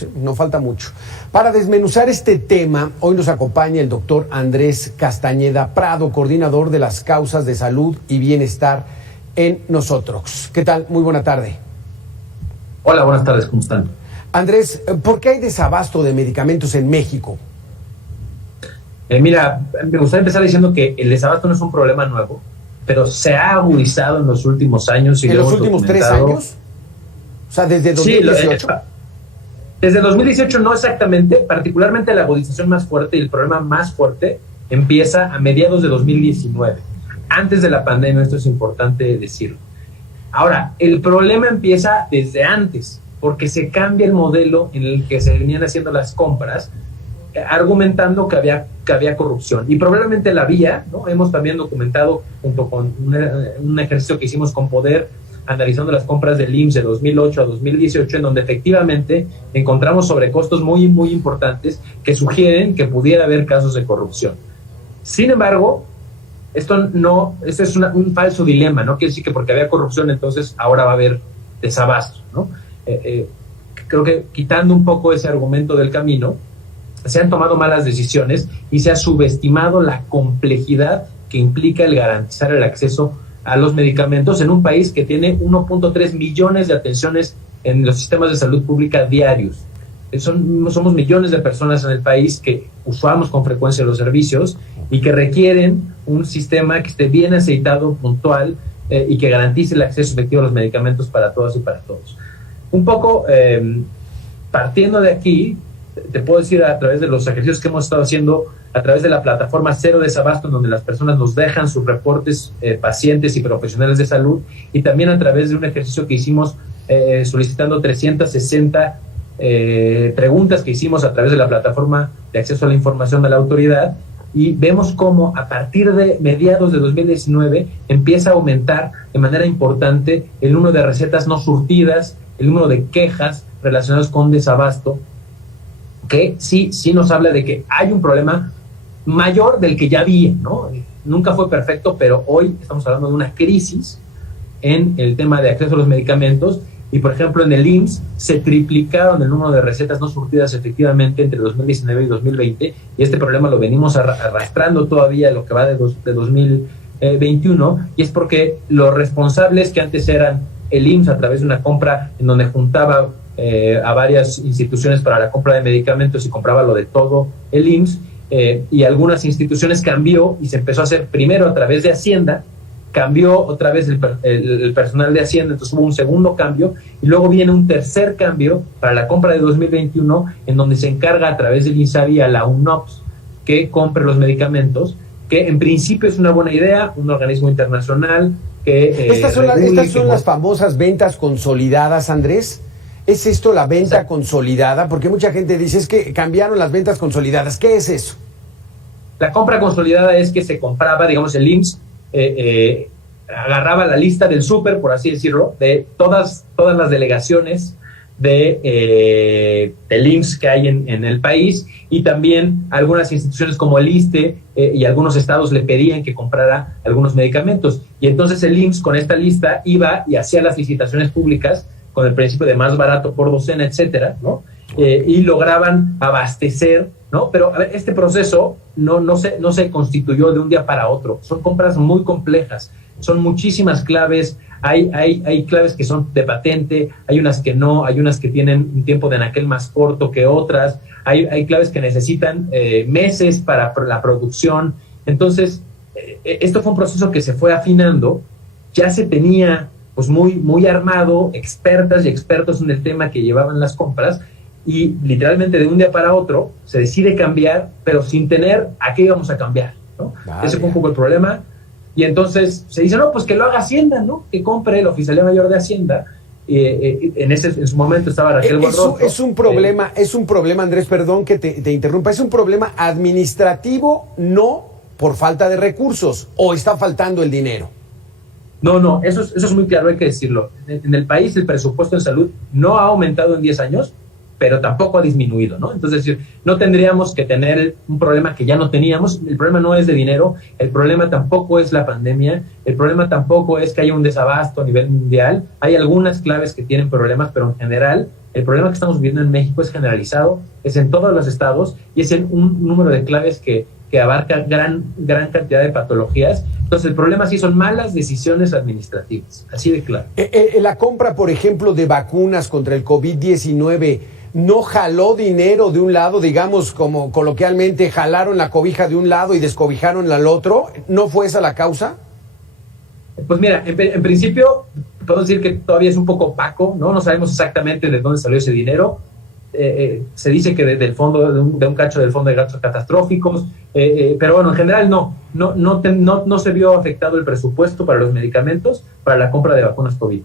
pues no falta mucho. Para desmenuzar este tema, hoy nos acompaña el doctor Andrés Castañeda Prado, coordinador de las causas de salud y bienestar en Nosotros. ¿Qué tal? Muy buena tarde. Hola, buenas tardes, ¿cómo están? Andrés, ¿por qué hay desabasto de medicamentos en México? Mira, me gustaría empezar diciendo que el desabasto no es un problema nuevo, pero se ha agudizado en los últimos años. ¿En los últimos 3 años? O sea, desde 2018. Sí, desde 2018 no exactamente, particularmente la agudización más fuerte y el problema más fuerte empieza a mediados de 2019, antes de la pandemia, esto es importante decirlo. Ahora, el problema empieza desde antes, porque se cambia el modelo en el que se venían haciendo las compras, argumentando que había corrupción. Y probablemente la había, ¿no? Hemos también documentado, junto con un ejercicio que hicimos con Poder, analizando las compras del IMSS de 2008 a 2018, en donde efectivamente encontramos sobrecostos muy, muy importantes que sugieren que pudiera haber casos de corrupción. Sin embargo, esto es un falso dilema, no quiere decir que porque había corrupción entonces ahora va a haber desabasto, ¿no? Creo que quitando un poco ese argumento del camino, se han tomado malas decisiones y se ha subestimado la complejidad que implica el garantizar el acceso a los medicamentos en un país que tiene 1.3 millones de atenciones en los sistemas de salud pública diarios. Somos millones de personas en el país que usamos con frecuencia los servicios y que requieren un sistema que esté bien aceitado, puntual, y que garantice el acceso efectivo a los medicamentos para todas y para todos. Un poco partiendo de aquí, te puedo decir a través de los ejercicios que hemos estado haciendo a través de la plataforma Cero Desabasto, en donde las personas nos dejan sus reportes, pacientes y profesionales de salud, y también a través de un ejercicio que hicimos solicitando 360 preguntas que hicimos a través de la plataforma de acceso a la información de la autoridad, y vemos cómo a partir de mediados de 2019 empieza a aumentar de manera importante el número de recetas no surtidas, el número de quejas relacionadas con desabasto, que sí nos habla de que hay un problema mayor del que ya había, ¿no? Nunca fue perfecto, pero hoy estamos hablando de una crisis en el tema de acceso a los medicamentos, y por ejemplo en el IMSS se triplicaron el número de recetas no surtidas efectivamente entre 2019 y 2020, y este problema lo venimos arrastrando todavía lo que va de 2021, y es porque los responsables que antes eran el IMSS a través de una compra en donde juntaba a varias instituciones para la compra de medicamentos y compraba lo de todo el IMSS, y algunas instituciones cambió y se empezó a hacer primero a través de Hacienda, cambió otra vez el personal de Hacienda, entonces hubo un segundo cambio, y luego viene un tercer cambio para la compra de 2021, en donde se encarga a través del INSABI a la UNOPS que compre los medicamentos, que en principio es una buena idea, un organismo internacional que... Estas son las famosas ventas consolidadas, Andrés. ¿Es esto la venta consolidada? Porque mucha gente dice, es que cambiaron las ventas consolidadas. ¿Qué es eso? La compra consolidada es que se compraba, digamos, el IMSS agarraba la lista del súper, por así decirlo, de todas las delegaciones del IMSS que hay en el país, y también algunas instituciones como el ISSSTE y algunos estados le pedían que comprara algunos medicamentos. Y entonces el IMSS con esta lista iba y hacía las licitaciones públicas con el principio de más barato por docena, etcétera, ¿no? Y lograban abastecer, ¿no? Pero a ver, este proceso no se constituyó de un día para otro. Son compras muy complejas, son muchísimas claves. Hay claves que son de patente, hay unas que no, hay unas que tienen un tiempo de anaquel más corto que otras, hay claves que necesitan meses para la producción. Entonces, esto fue un proceso que se fue afinando, ya se tenía pues muy armado, expertas y expertos en el tema que llevaban las compras, y literalmente de un día para otro se decide cambiar, pero sin tener a qué íbamos a cambiar, ¿no? Vale. Ese fue un poco el problema, y entonces se dice, no, pues que lo haga Hacienda, ¿no? Que compre la Oficialía Mayor de Hacienda. En su momento estaba Raquel Guardiola. Es un problema, Andrés, perdón que te interrumpa, es un problema administrativo, no por falta de recursos, o está faltando el dinero. No, eso es muy claro, hay que decirlo. En el país el presupuesto en salud no ha aumentado en 10 años, pero tampoco ha disminuido, ¿no? Entonces, no tendríamos que tener un problema que ya no teníamos. El problema no es de dinero, el problema tampoco es la pandemia, el problema tampoco es que haya un desabasto a nivel mundial. Hay algunas claves que tienen problemas, pero en general El problema que estamos viviendo en México es generalizado, es en todos los estados y es en un número de claves que abarca gran cantidad de patologías. Entonces, el problema sí son malas decisiones administrativas, así de claro. La compra, por ejemplo, de vacunas contra el COVID-19, ¿no jaló dinero de un lado, digamos, como coloquialmente, jalaron la cobija de un lado y descobijaron al otro? ¿No fue esa la causa? Pues mira, en principio, podemos decir que todavía es un poco opaco, ¿no? No sabemos exactamente de dónde salió ese dinero. Se dice que del fondo, de un cacho del fondo de gastos catastróficos, pero bueno, en general no se vio afectado el presupuesto para los medicamentos para la compra de vacunas COVID.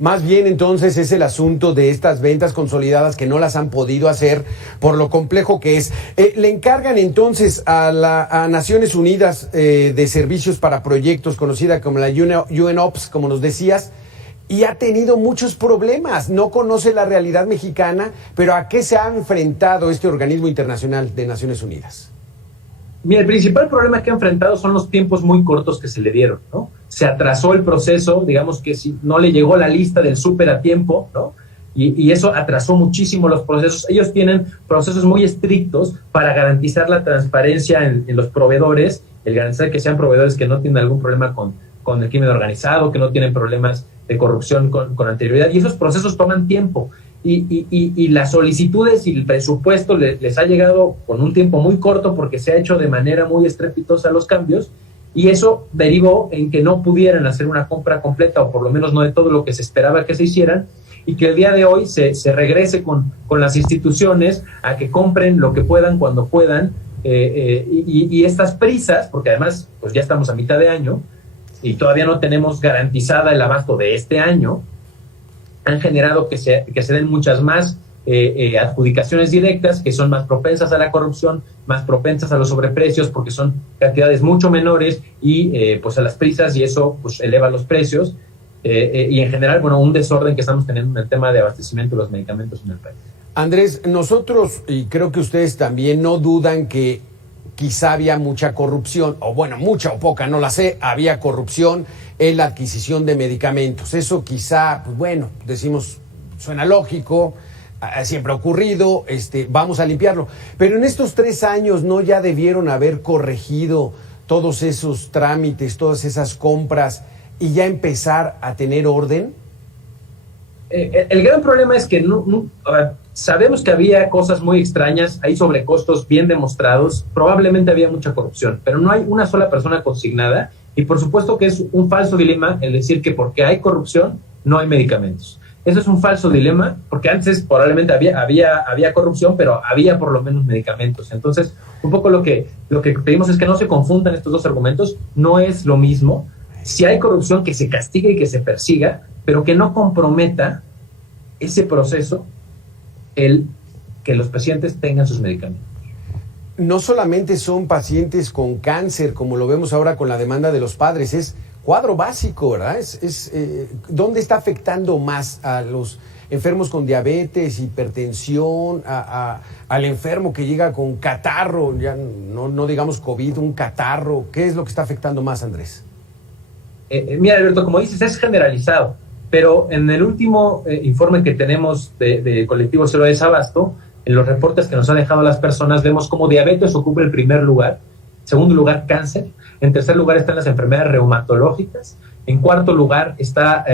Más bien entonces es el asunto de estas ventas consolidadas que no las han podido hacer por lo complejo que es. Le encargan entonces a Naciones Unidas de Servicios para Proyectos, conocida como la UNOPS, como nos decías, y ha tenido muchos problemas. No conoce la realidad mexicana, pero ¿a qué se ha enfrentado este organismo internacional de Naciones Unidas? Mira, el principal problema que ha enfrentado son los tiempos muy cortos que se le dieron, ¿no? Se atrasó el proceso, digamos que si no le llegó la lista del súper a tiempo, ¿no? Y eso atrasó muchísimo los procesos. Ellos tienen procesos muy estrictos para garantizar la transparencia en los proveedores, el garantizar que sean proveedores que no tienen algún problema con el crimen organizado, que no tienen problemas de corrupción con anterioridad, y esos procesos toman tiempo. Y las solicitudes y el presupuesto les ha llegado con un tiempo muy corto porque se ha hecho de manera muy estrepitosa los cambios, y eso derivó en que no pudieran hacer una compra completa, o por lo menos no de todo lo que se esperaba que se hicieran, y que el día de hoy se regrese con las instituciones a que compren lo que puedan cuando puedan, y estas prisas, porque además pues ya estamos a mitad de año y todavía no tenemos garantizada el abasto de este año, han generado que se den muchas más adjudicaciones directas, que son más propensas a la corrupción, más propensas a los sobreprecios, porque son cantidades mucho menores y pues a las prisas, y eso pues eleva los precios, y en general, bueno, un desorden que estamos teniendo en el tema de abastecimiento de los medicamentos en el país. Andrés, nosotros, y creo que ustedes también, no dudan que quizá había mucha corrupción, o bueno, mucha o poca, no la sé, había corrupción en la adquisición de medicamentos. Eso quizá, pues bueno, decimos, suena lógico, siempre ha ocurrido, vamos a limpiarlo. Pero en estos 3 años, ¿no ya debieron haber corregido todos esos trámites, todas esas compras y ya empezar a tener orden? El gran problema es que sabemos que había cosas muy extrañas, hay sobrecostos bien demostrados, probablemente había mucha corrupción, pero no hay una sola persona consignada, y por supuesto que es un falso dilema el decir que porque hay corrupción no hay medicamentos. Eso es un falso dilema, porque antes probablemente había corrupción, pero había por lo menos medicamentos. Entonces, un poco lo que pedimos es que no se confundan estos dos argumentos, no es lo mismo. Si hay corrupción, que se castigue y que se persiga, pero que no comprometa ese proceso el que los pacientes tengan sus medicamentos. No solamente son pacientes con cáncer, como lo vemos ahora con la demanda de los padres, es cuadro básico, ¿verdad? ¿Dónde está afectando más a los enfermos con diabetes, hipertensión, al enfermo que llega con catarro, ya no digamos COVID, un catarro? ¿Qué es lo que está afectando más, Andrés? Mira, Alberto, como dices, es generalizado, pero en el último informe que tenemos de Colectivo Cero Desabasto, en los reportes que nos han dejado las personas, vemos cómo diabetes ocupa el primer lugar, en segundo lugar cáncer, en tercer lugar están las enfermedades reumatológicas, en cuarto lugar está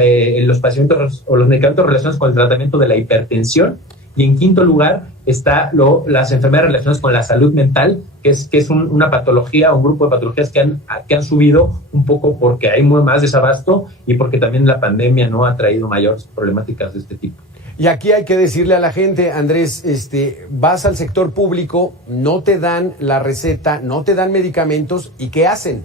los padecimientos o los medicamentos relacionados con el tratamiento de la hipertensión, y en quinto lugar está las enfermedades relacionadas con la salud mental, que es una patología, un grupo de patologías que han subido un poco porque hay más desabasto y porque también la pandemia no ha traído mayores problemáticas de este tipo. Y aquí hay que decirle a la gente, Andrés, vas al sector público, no te dan la receta, no te dan medicamentos, ¿y qué hacen?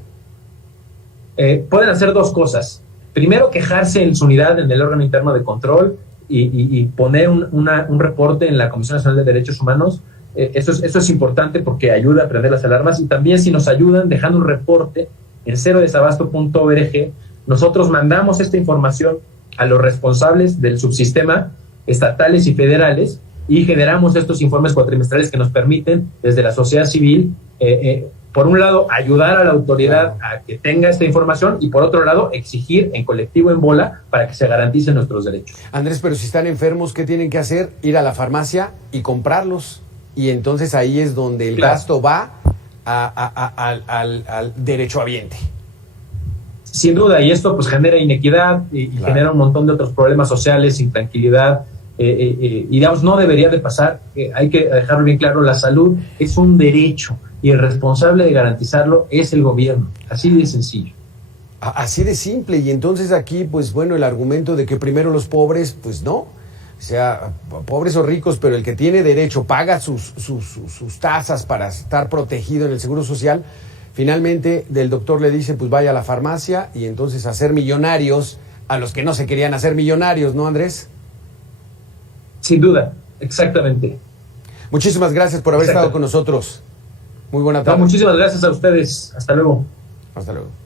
Pueden hacer dos cosas. Primero, quejarse en su unidad, en el órgano interno de control, y poner un reporte en la Comisión Nacional de Derechos Humanos. Eso es importante porque ayuda a prender las alarmas, y también si nos ayudan dejando un reporte en cerodesabasto.org, nosotros mandamos esta información a los responsables del subsistema, estatales y federales, y generamos estos informes cuatrimestrales que nos permiten desde la sociedad civil por un lado, ayudar a la autoridad a que tenga esta información y por otro lado, exigir en colectivo, en bola, para que se garanticen nuestros derechos. Andrés, pero si están enfermos, ¿qué tienen que hacer? Ir a la farmacia y comprarlos. Y entonces ahí es donde el gasto va al derechohabiente. Sin duda, y esto pues genera inequidad y genera un montón de otros problemas sociales, intranquilidad, y digamos, no debería de pasar. Hay que dejarlo bien claro, la salud es un derecho y el responsable de garantizarlo es el gobierno, así de sencillo. Así de simple, y entonces aquí, pues bueno, el argumento de que primero los pobres, pues no, o sea, pobres o ricos, pero el que tiene derecho paga sus tasas para estar protegido en el Seguro Social. Finalmente, el doctor le dice, pues vaya a la farmacia y entonces hacer millonarios a los que no se querían hacer millonarios, ¿no, Andrés? Sin duda, exactamente. Muchísimas gracias por haber estado con nosotros. Muy buena tarde. Muchísimas gracias a ustedes. Hasta luego. Hasta luego.